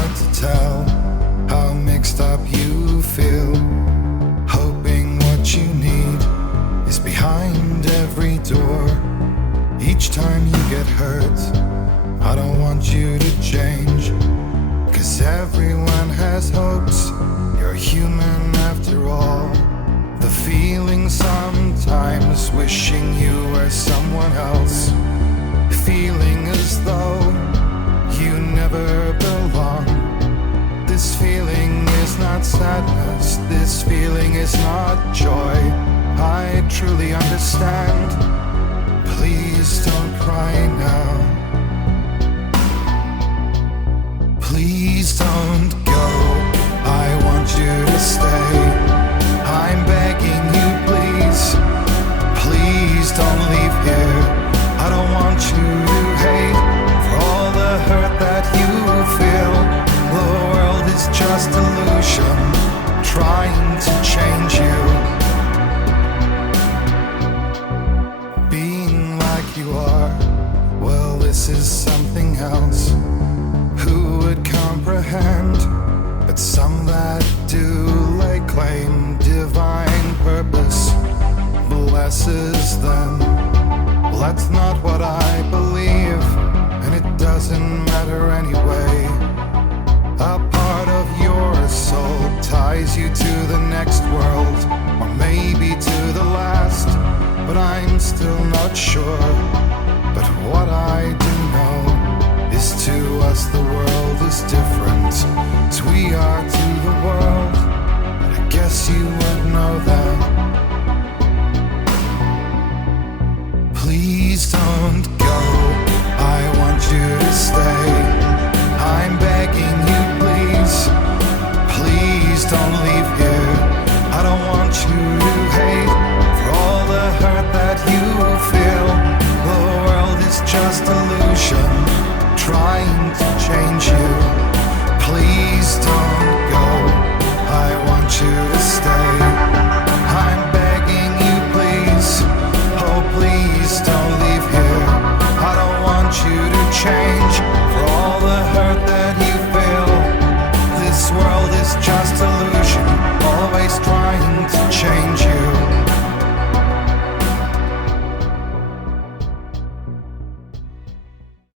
hard to tell how mixed up you feel, hoping what you need is behind every door. Each time you get hurt, I don't want you to change, 'cause everyone has hopes. You're human after all. The feeling sometimes wishing you were someone else, feeling as though you never belong. This feeling is not sadness, this feeling is not joy. I truly understand. Please don't cry now. Please don't go. I want you to stay. I'm begging you, please. Please don't leave here. I don't want you to hate for all the hurt that you feel. The world is just illusion, trying to change you. Being like you are, well, this is something else. Who would comprehend? But some that do lay claim divine purpose blesses them.